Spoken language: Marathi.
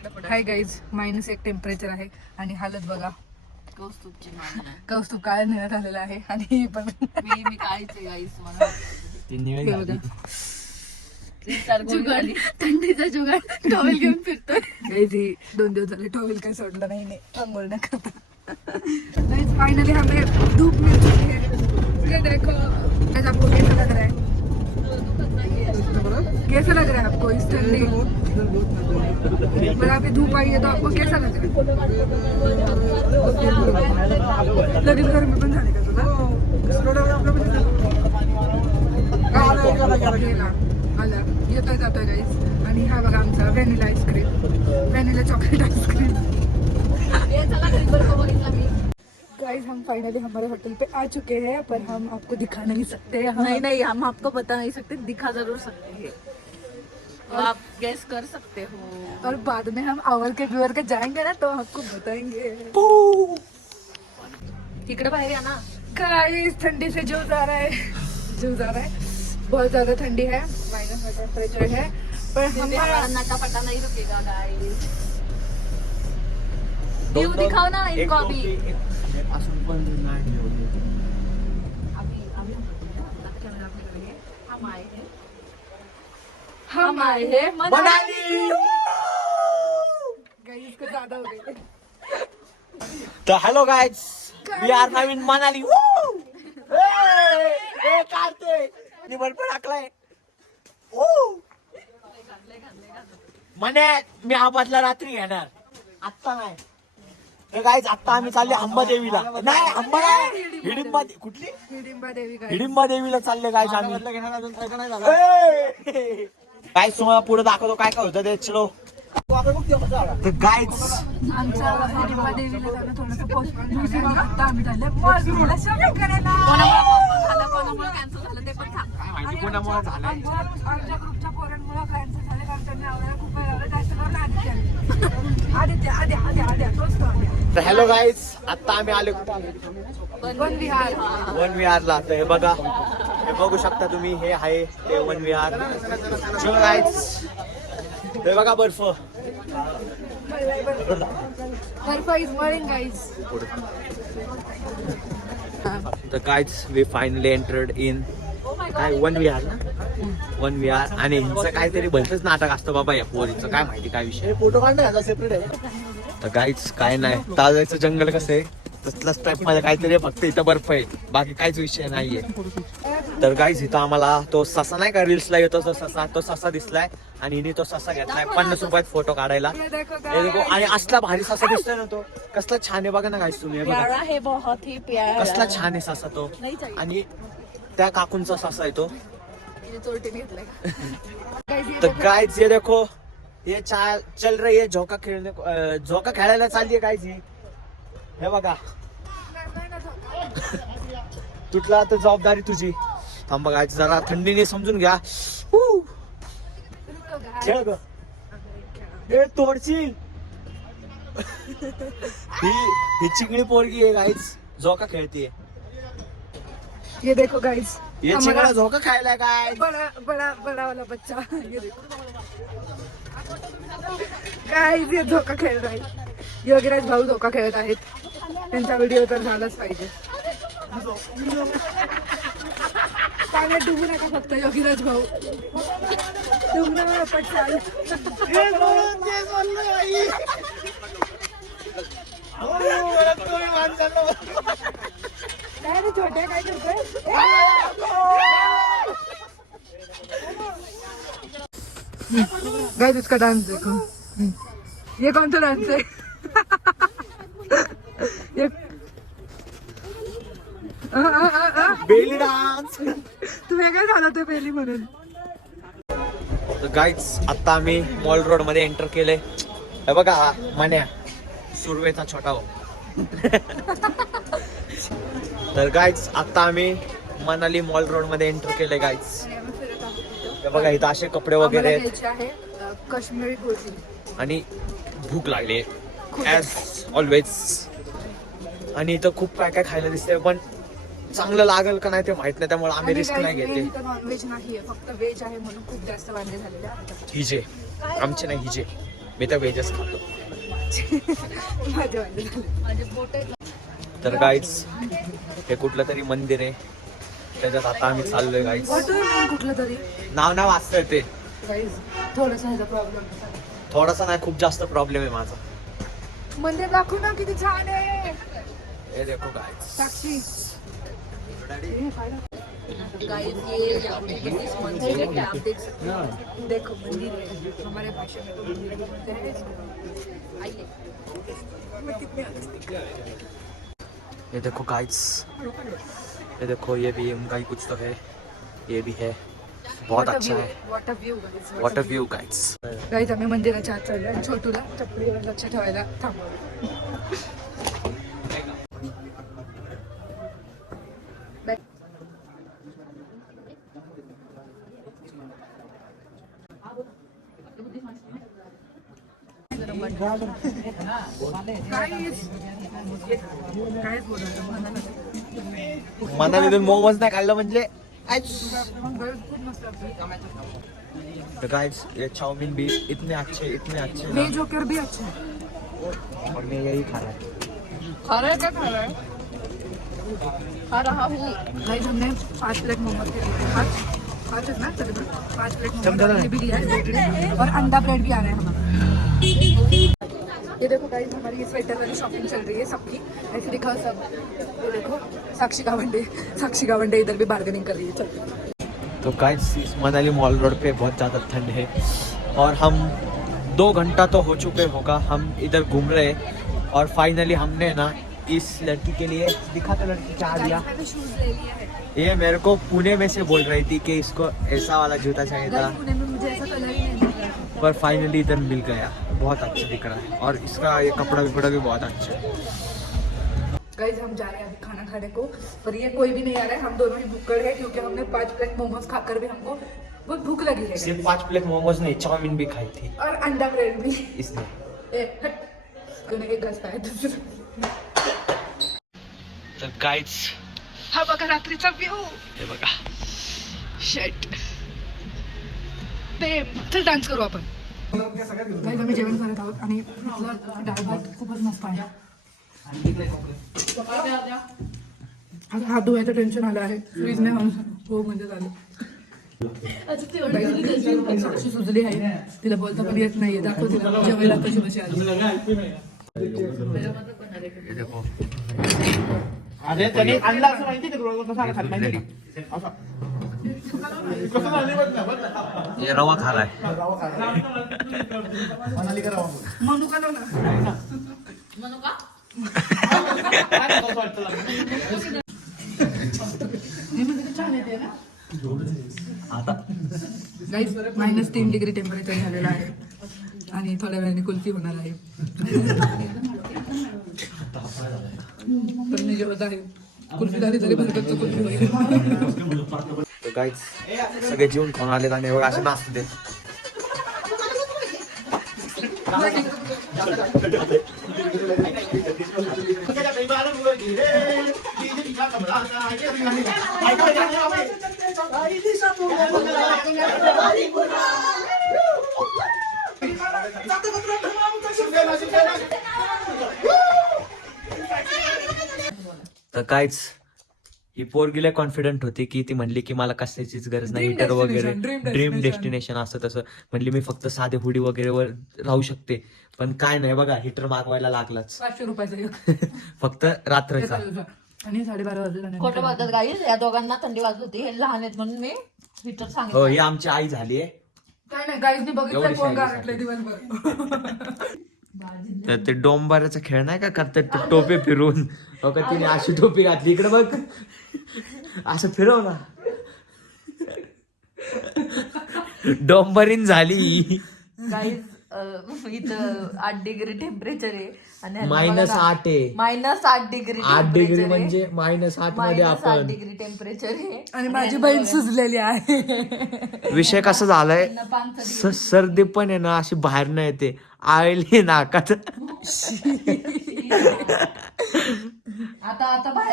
हाय गाईज, -1 टेम्परेचर आहे आणि हालत बघा. कौस्तुभ काय निळत आलेला आहे आणि पण मी काहीच आहे गाईस मला जुगाड थंडीचा जुगाड टॉवेल घेऊन फिरतोय. गाईज 2 दिवस झाले टॉवेल काय सोडलं नाही अंघोळ न करता. गाईज फाइनली हमें धूप मिल चुकी है. ये देखो आपको कैसा लग रहा है? कैसा लग रहा है आपको इस ठंडी पर अभी धूप आई है तो आपको कैसा लग रहा है? लगेच गरमी पण झाली का तुला? आला येतोय जातोय गाईस. आणि हा बघा आमचा vanilla ice cream, vanilla chocolate ice cream. Guys हम फाइनली हमारे होटल पे आ चुके हैं पर हम आपको दिखा नहीं सकते. नहीं हम आपको बता नहीं सकते, दिखा जरूर सकते हैं. आप गैस कर सकते हो. और बाद में हम आवर के व्यूअर के जाएंगे ना तो आपको बताएंगे. तिकडे बाहेर या ना. गाइस ठंडी से जो जा रहा है बहुत ज्यादा ठंडी है. -1 टेम्परेचर है पर हमारा नटापटा नहीं रुकेगा गाइस. व्यू दिखाओ ना इनको अभी. हम आए हैं मनाली. गाइस को ज्यादा हो गई. तो hello guys, we are now in Manali. ए काढते निवड पण टाकलाय. म्हणे मी हा बदला रात्री घेणार, आत्ता नाही. गाइस आता आम्ही चालले अंबादेवीला. नाही अंबा नाही, हिडिंबा. कुठली हिडिंबा देवी. हिडिंबा देवीला चालले गाइस आम्ही. गाइस तुम्हाला पुढे दाखवतो काय काय होतं ते. चलो तर गाइस आमच्या हिडिंबा देवीला जाणं थोडंसं पोस्टपोन झालं आणि आता आम्ही चालले मॉलला शॉपिंग करायला. कोणामुळे कॅन्सल झालं ते पण सांग. माहिती कोणामुळे झालं. आमच्या ग्रुपच्या पोरांमुळे कॅन्सल झाले कारण त्यांनी आवडायला खूप वेळ लागला. जास्त करून आदित्य तोच तो आदित्य. तर हॅलो गाइस, आता आम्ही आलो वन विहार. वन विहारला. तर हे बघा, हे बघू शकता तुम्ही, हे आहे ते वन विहार. चलो गाइस, हे बघा बर्फ. Barf is melting guys. तर guys we finally entered in काय वन विहार ना, वन विहार. आणि ह्यांचं काहीतरी भलतंच नाटक असतं बाबा या पोरीचं, काय माहिती काय विषय. फोटो काढणार सेपरेट आहे. तर गाइस काय नाही, ताजायचं जंगल कसं आहे तसलाच टाईप मध्ये काहीतरी, फक्त इथं बर्फ आहे, बाकी काहीच विषय नाहीये. तर गाइस इथं आम्हाला तो ससा नाही का रील्सला येतो तो ससा दिसलाय आणि हिने तो ससा घेतलाय 50 रुपयात फोटो काढायला. हे देखो, आणि असला भारी ससा दिसतोय ना तो, कसला छान आहे बघा ना गाइस तुम्ही. हे बघा प्यारा है, बहुत ही प्यारा. कसला छान आहे ससा तो. आणि त्या काकूंचा ससा आहे तो. चोरटीने घेतलाय. तर गाइस ये देखो, ये चल रही है झोका खेळणे, झोका खेळायला चालली आहे गाइस ही. हे बघा तुटला तर जबाबदारी तुझी. थांब बघा जरा थंडीने समजून घ्या. खेळ ग, हे तोडशील. ही चिंगडी पोरगी आहे गाइस, झोका खेळतीये. ये देखो गाइज, ये चिंगडा झोका खायला काय. बड़ा वाला बच्चा. ये देखो गाइज, ये धोका खेळ रहा है. योगीराज भाऊ धोका खेळत आहेत. त्यांचा व्हिडिओ तर झालाच पाहिजे. पाण्यात डुबू नका फक्त योगीराज भाऊ. डुबणार पटचाल. काय रे छोट्या, काय करतोय? गाइस इसका डांस देखो. ये कौन सा डांस है? ये बेली डान्स. तू वेगळं झाला ते बेली म्हणून. गाइस आता आम्ही मॉल रोड मध्ये एंटर केले. हे बघा हा मन्या, सुरवेचा छोटा हो. तर गाइस आता आम्ही मनाली मॉल रोड मध्ये एंटर केले गाइस. हे बघा इथं असे कपडे वगैरे आहेत. काश्मीरी कुर्ती. आणि भूक लागली ऍज ऑलवेज. आणि इथं खूप काय काय खायला दिसतंय, पण चांगलं लागेल का नाही ते माहित नाही, त्यामुळे आम्ही रिस्क नाही घेते. नॉनव्हेज नाहीये, फक्त व्हेज आहे म्हणून खूप जास्त वांदे झालेले आहेत. हिजे आमचे नाही, हिजे मी तर व्हेजच खातो. माझ्या माझे बोटे तर गाईज हे कुठलं तरी मंदिर आहे, त्याच्यात आता आम्ही चाललोय गाईज. कुठलं तरी नाव नाव वाचतंय ते. थोडासा ह्याचा प्रॉब्लेम. थोडासा नाही, खूप जास्त प्रॉब्लेम आहे माझा. मंदिर दाखव ना किती छान आहे. हे देखो गाईज. साक्षी गाइस ये यहाँ पे इस मंदिर है क्या आप देख सकते हैं. देखो मंदिर है, हमारे भाषा में तो मंदिर बोलते हैं इसको. आइए. ये देखो गाइस, ये देखो ये भी गाई कुछ तो है, ये भी है. बहुत अच्छा है. Water view guys. Water view guys. Guys आम्ही मंदिराच्या आत चाललोय. छोटूला चपलीवर लक्ष ठेवायला थांब. कायच बोलतो मनाने मोमोज नाही खाल्लं म्हणजे खूप मस्त लागतं. गाइस ये चाउमीन भी इतने अच्छे ना. वेज होकर भी अच्छा है. और मैं यही खा रहा है. खा रहा है क्या खा रहा है. खा रहा हूँ. गाइस हमने 5 प्लेट मोमोज के लिए 5 है ना तकरीबन 5 प्लेट मोमोज भी लिया है और अंडा ब्रेड भी आ रहा है हमारा. ये देखो गाइस हमारी ये स्वेटर वाली शॉपिंग चल रही है सबकी. ऐसे दिखाओ सब. ये देखो साक्षी गावंडे इधर भी बार्गेनिंग कर रही है. चल. तो गाइस इस मनाली मॉल रोड पे बहुत ज़्यादा ठंड है और हम 2 घंटा तो हो चुके होगा हम इधर घूम रहे हैं. और फाइनली हमने ना इस लड़की के लिए दिखा तो लड़की क्या दिया. मैंने शूज ले लिए हैं. ये मेरे को पुणे में से बोल रही थी कि इसको ऐसा वाला जूता चाहिए था, गाइस पुणे में मुझे ऐसा कलर ही नहीं मिल रहा. पर फाइनली इधर मिल गया. बहुत अच्छा दिख रहा है और इसका ये कपड़ा भी बहुत अच्छा है. गाइस हम जा रहे हैं अभी खाना खाने को और ये कोई भी नहीं आ रहा है. हम दोनों ही भूखड़ है क्योंकि हमने 5 प्लेट मोमोज खाकर भी हमको बहुत भूख लगी है. सिर्फ 5 प्लेट मोमोज नहीं, चाउमीन भी खाई थी और अंडा ब्रेड भी. इसने. तूने एक घास पाया दुसरं. तर गाइस हा बघा रात्रीचा व्यू. हे बघा. शेट प्रेम. चल डान्स करू आपण. गाइस आम्ही जेवण करत आहोत आणि इथलं डाळ भात खूपच मस्त आहे. आता हात धुवायचं टेन्शन आलं आहे. फ्रीज नाही हो म्हणजे झालं. साक्षी सुजली आहे. तिला बोलता पण येत नाहीये. दाखव तिला जेवायला कशी कशी आली. हे देखो. अरे त्याने आणला असं माहिती का तुला कसा खात माहिती का असं कसं झालं बघ ये रवा खा रहा है. मनाली करा म्हणू का ना. म्हणू का. गाइस -3 डिग्री टेम्परेचर झालेलं आहे आणि थोड्या वेळाने कुल्फी होणार आहे. पण मी जेवत आहे. कुल्फी झाली तरी भरकतचं कुल्फी होईल. तो गाइस सगळे जेवून खाऊन आले आणि बघा असे नाचते. तर काहीच ही पोरगीला कॉन्फिडंट होती की ती म्हणली की मला कशाचीच गरज नाही, हिटर वगैरे ड्रीम डेस्टिनेशन असं तसं म्हणली. मी फक्त साधे हुडी वगैरे वर राहू शकते, पण काय नाही बघा हिटर मागवायला लागलाच. 500 रुपयाचा फक्त रात्रीचा. आणि 12:30 वाजले. खोटं बोलतात गाईस. या दोघांना थंडी वाजत होती. हे लहान आहेत म्हणून मी हिटर हो सांगितलं. ही आमची आई झालीये. काय नाही गाईजनी बघितलं एवढी कोण शाळेत गारटले दिवसभर. तर ते डोंबाराचा खेळ नाही का करतात ते टोपी फिरवून. हो का तिने अशी टोपी घातली इकडे बघ असं फिरव ना. डोंबरीन झाली. गाईस इथं 8 डिग्री टेम्परेचर आहे आणि -8 आहे. -8 डिग्री. 8 डिग्री म्हणजे -8 मध्ये -8 आपण. डिग्री टेम्परेचर आहे. आणि माझी बहीण सुजलेली आहे. विषय कसा झालाय, सर्दी पण आहे ना अशी बाहेर न येते, आळली नाकात. आता बाहेर